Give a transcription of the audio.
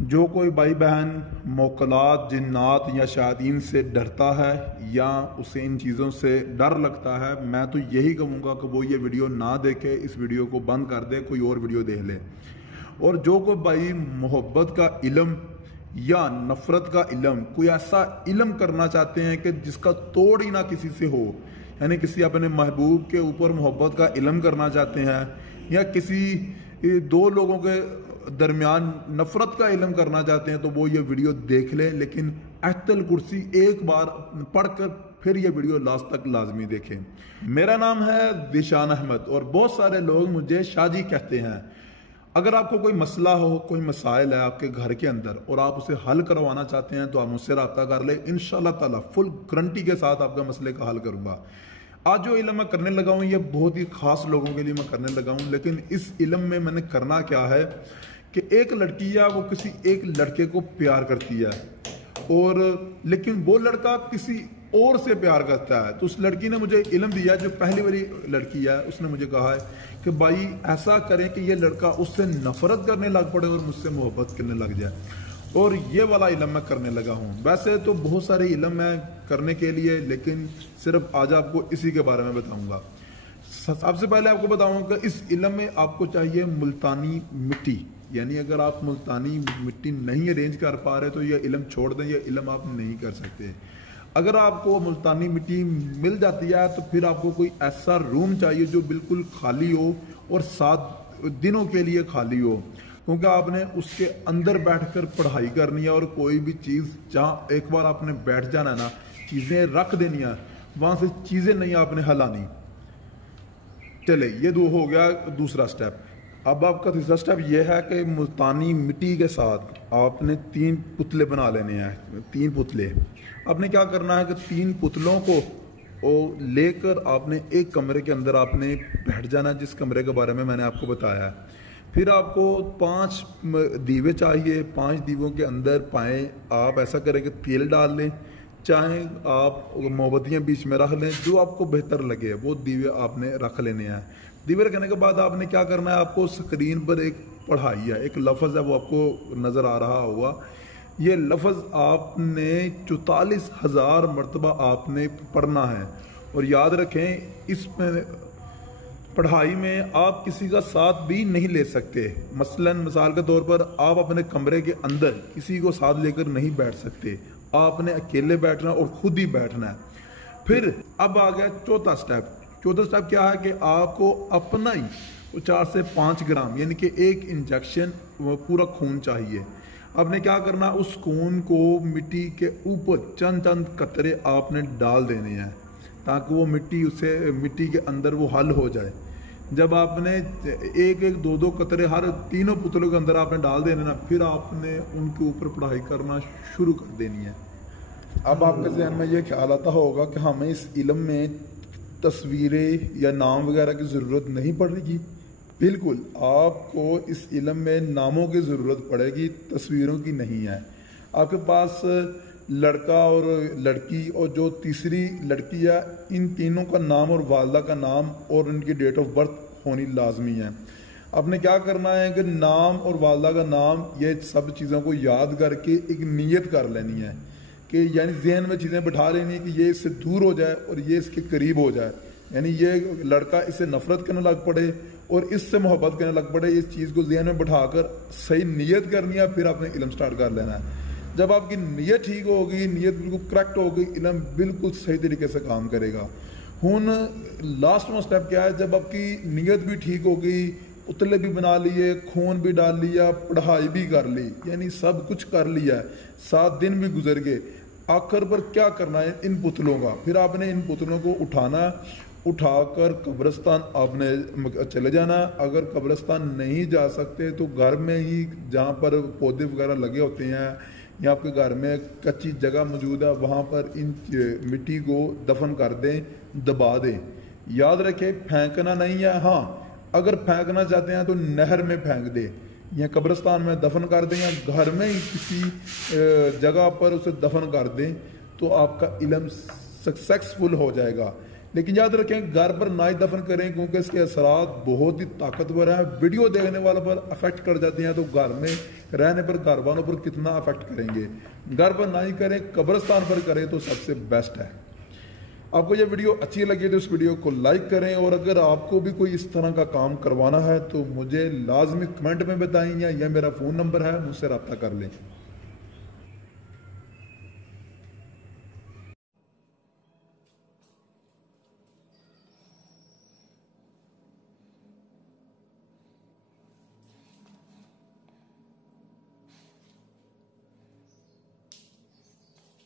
جو کوئی بھائی بہن موکلات جنات یا شیاطین سے ڈرتا ہے یا اسے ان چیزوں سے ڈر لگتا ہے، میں تو یہی کہوں گا کہ وہ یہ ویڈیو نہ دیکھے، اس ویڈیو کو بند کر دے، کوئی اور ویڈیو دیکھ لے۔ اور جو کوئی بھائی محبت کا علم یا نفرت کا علم، کوئی ایسا علم کرنا چاہتے ہیں کہ جس کا توڑ ہی نہ کسی سے ہو، یعنی کسی اپنے محبوب کے اوپر محبت کا علم کرنا چاہتے ہیں یا کسی دو لوگوں کے درمیان نفرت کا علم کرنا چاہتے ہیں، تو وہ یہ ویڈیو دیکھ لیں، لیکن آیت الکرسی ایک بار پڑھ کر پھر یہ ویڈیو لاسٹ تک لازمی دیکھیں۔ میرا نام ہے ذیشان احمد اور بہت سارے لوگ مجھے شاہ جی کہتے ہیں۔ اگر آپ کو کوئی مسئلہ ہو، کوئی مسائل ہے آپ کے گھر کے اندر اور آپ اسے حل کروانا چاہتے ہیں تو آپ مجھ سے رابطہ کر لیں، انشاءاللہ تعالی فل گارنٹی کے ساتھ آپ کا مسئلے کا حل کروں گا۔ آج جو علم میں کرنے لگا ہوں یہ بہت ہی خاص لوگوں کے لیے میں کرنے لگا ہوں، لیکن اس علم میں میں نے کرنا کیا ہے کہ ایک لڑکی ہے وہ کسی ایک لڑکے کو پیار کرتی ہے، اور لیکن وہ لڑکا کسی اور سے پیار کرتا ہے، تو اس لڑکی نے مجھے علم دیا، جو پہلی والی لڑکی ہے اس نے مجھے کہا ہے کہ بھائی ایسا کریں کہ یہ لڑکا اس سے نفرت کرنے لگ پڑے اور مجھ سے محبت کرنے لگ جائے، اور یہ والا علم میں کرنے لگا ہوں۔ ویسے تو بہت سارے علم ہیں کرنے کے لیے، لیکن صرف آج آپ کو اسی کے بارے میں بتاؤں گا۔ سب سے پہلے آپ کو بتاؤں کہ اس علم میں آپ کو چاہیے ملتانی مٹی، یعنی اگر آپ ملتانی مٹی نہیں ارینج کر پا رہے تو یہ علم چھوڑ دیں، یہ علم آپ نہیں کر سکتے۔ اگر آپ کو ملتانی مٹی مل جاتی ہے تو پھر آپ کو کوئی ایسا روم چاہیے جو بالکل خالی ہو اور 7 دنوں کے لیے خالی ہو، کیونکہ آپ نے اس کے اندر بیٹھ کر پڑھائی کرنی ہے، اور کوئی بھی چیز جہاں ایک بار آپ نے بیٹھ جانا ہے نا، چیزیں رکھ دینی ہیں، وہاں سے چیزیں نہیں آپ نے ہلانی۔ چلے یہ ہو گیا دوسرا سٹیپ۔ اب آپ کا تیسرا سٹیپ یہ ہے کہ ملتانی مٹی کے ساتھ آپ نے 3 پتلے بنا لینے ہیں۔ 3 پتلے آپ نے کیا کرنا ہے کہ 3 پتلوں کو لے کر آپ نے ایک کمرے کے اندر آپ نے بیٹھ جانا ہے، جس کمرے کے بارے میں میں نے آپ کو بتایا ہے۔ پھر آپ کو 5 دیوے چاہیے، 5 دیووں کے اندر پائیں آپ ایسا کریں کہ تیل ڈال لیں، چاہیں آپ مومبتیاں بیچ میں رکھ لیں، جو آپ کو بہتر لگے وہ دیوے آپ نے رکھ لینے ہیں۔ دیوے رکھنے کے بعد آپ نے کیا کرنا ہے، آپ کو سکرین پر ایک پڑھائی ہے، ایک لفظ ہے، وہ آپ کو نظر آ رہا ہوگا۔ یہ لفظ آپ نے 44,000 مرتبہ آپ نے پڑھنا ہے، اور یاد رکھیں اس میں پڑھائی میں آپ کسی کا ساتھ بھی نہیں لے سکتے۔ مثال کے طور پر آپ اپنے کمرے کے اندر کسی کو ساتھ لے کر نہیں بیٹھ سکتے، آپ نے اکیلے بیٹھنا اور خود ہی بیٹھنا ہے۔ پھر اب آ گیا چوتھا سٹیپ۔ چوتھا سٹیپ کیا ہے کہ آپ کو اپنا ہی 4 سے 5 گرام یعنی کہ 1 انجیکشن پورا خون چاہیے۔ آپ نے کیا کرنا، اس خون کو مٹی کے اوپر چند قطرے آپ نے ڈال دینے ہیں تاکہ وہ مٹی کے اندر وہ حل ہو جائے۔ جب آپ نے 1-2 قطرے ہر تینوں پتلوں کے اندر آپ نے ڈال دینے نا، پھر آپ نے ان کے اوپر پڑھائی کرنا شروع کر دینی ہے۔ اب آپ کے ذہن میں یہ خیال آتا ہوگا کہ ہمیں اس علم میں تصویریں یا نام وغیرہ کی ضرورت نہیں پڑے گی۔ بالکل آپ کو اس علم میں ناموں کی ضرورت پڑے گی، تصویروں کی نہیں ہے۔ آپ کے پاس لڑکا اور لڑکی اور جو تیسری لڑکی ہے، ان تینوں کا نام اور والدہ کا نام اور ان کی ڈیٹ آف برتھ ہونی لازمی ہے۔ آپ نے کیا کرنا ہے کہ نام اور والدہ کا نام، یہ سب چیزوں کو یاد کر کے ایک نیت کر لینی ہے، کہ یعنی ذہن میں چیزیں بٹھا لینی کہ یہ اس سے دور ہو جائے اور یہ اس کے قریب ہو جائے، یعنی یہ لڑکا اس سے نفرت کرنے لگ پڑے اور اس سے محبت کرنے لگ پڑے۔ اس چیز کو ذہن میں بٹھا کر صحیح نیت کرنی ہے، پھر آپ نے علم سٹارٹ کر لینا ہے۔ جب آپ کی نیت ٹھیک ہوگی، نیت بالکل کریکٹ ہوگی، علم بالکل صحیح طریقے سے کام کرے گا۔ ہن لاسٹ میں سٹیپ کیا ہے، جب آپ کی نیت بھی ٹھیک ہوگی، پتلے بھی بنا لیے، خون بھی ڈال لیا، پڑھائی بھی کر لی، یعنی سب کچھ کر لیا ہے، 7 دن بھی گزر گئے، آخر پر کیا کرنا ہے ان پتلوں کا، پھر آپ نے ان پتلوں کو اٹھا کر قبرستان آپ نے چلے جانا۔ اگر قبرستان نہیں جا سکتے تو گھر میں ہی جہاں پر پودے وغیرہ لگے ہوتے ہیں یا آپ کے گھر میں کچی جگہ موجود ہے، وہاں پر ان مٹی کو دفن کر دیں، دبا دیں۔ یاد رکھیں پھینکنا نہیں ہے، ہاں اگر پھینکنا چاہتے ہیں تو نہر میں پھینک دیں یا قبرستان میں دفن کر دیں یا گھر میں ہی کسی جگہ پر اسے دفن کر دیں، تو آپ کا علم سکسیسفل ہو جائے گا۔ لیکن یاد رکھیں گھر پر نہ ہی دفن کریں کیونکہ اس کے اثرات بہت ہی طاقتور ہیں، ویڈیو دیکھنے والوں پر افیکٹ کر جاتے ہیں تو گھر میں رہنے پر گھر والوں پر کتنا افیکٹ کریں گے۔ گھر پر نہ ہی کریں، قبرستان پر کریں تو سب سے بیسٹ ہے۔ آپ کو یہ ویڈیو اچھی لگی تو اس ویڈیو کو لائک کریں، اور اگر آپ کو بھی کوئی اس طرح کا کام کروانا ہے تو مجھے لازمی کمنٹ میں بتائیں، یا یہ میرا فون نمبر ہے، مجھ سے رابطہ کر لیں۔